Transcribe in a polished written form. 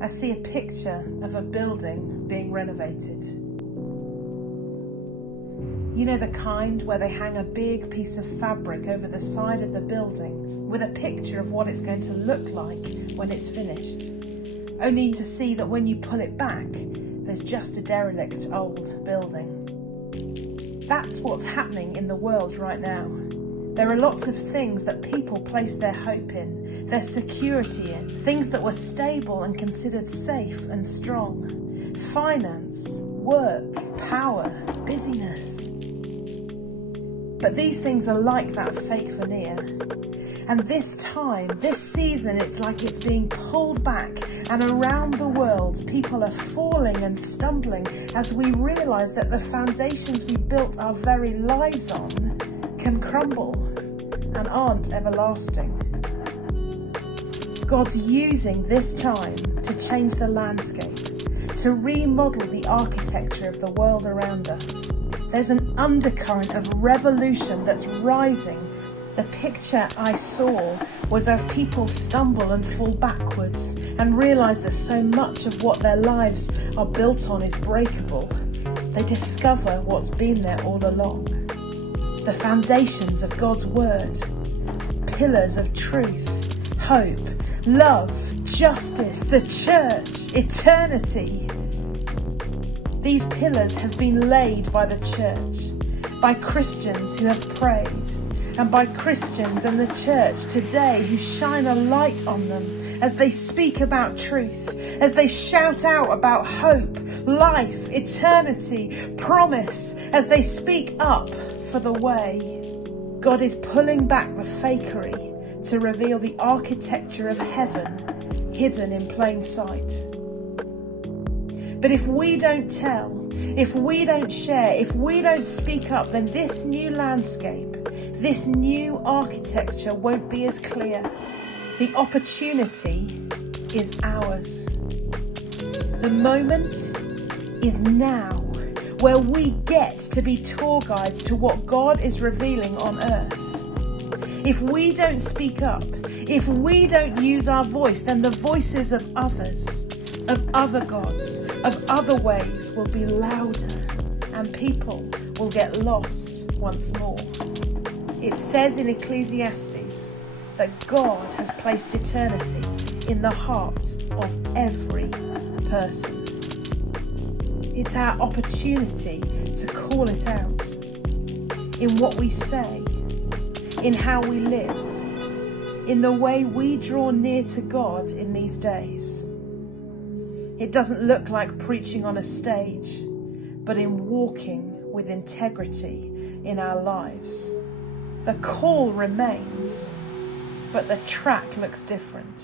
I see a picture of a building being renovated. You know, the kind where they hang a big piece of fabric over the side of the building with a picture of what it's going to look like when it's finished, only to see that when you pull it back, there's just a derelict old building. That's what's happening in the world right now. There are lots of things that people place their hope in, their security in, things that were stable and considered safe and strong. Finance, work, power, busyness. But these things are like that fake veneer. And this time, this season, it's like it's being pulled back, and around the world, people are falling and stumbling as we realise that the foundations we built our very lives on can crumble and aren't everlasting. God's using this time to change the landscape, to remodel the architecture of the world around us. There's an undercurrent of revolution that's rising. The picture I saw was as people stumble and fall backwards and realise that so much of what their lives are built on is breakable. They discover what's been there all along. The foundations of God's word, pillars of truth, hope, love, justice, the church, eternity. These pillars have been laid by the church, by Christians who have prayed, and by Christians and the church today who shine a light on them as they speak about truth, as they shout out about hope, life, eternity, promise, as they speak up for the way. God is pulling back the fakery to reveal the architecture of heaven hidden in plain sight. But if we don't tell, if we don't share, if we don't speak up, then this new landscape, this new architecture won't be as clear. The opportunity is ours. The moment is now, where we get to be tour guides to what God is revealing on earth. If we don't speak up, if we don't use our voice, then the voices of others, of other gods, of other ways will be louder, and people will get lost once more. It says in Ecclesiastes that God has placed eternity in the hearts of every person. It's our opportunity to call it out in what we say, in how we live, in the way we draw near to God in these days. It doesn't look like preaching on a stage, but in walking with integrity in our lives. The call remains, but the track looks different.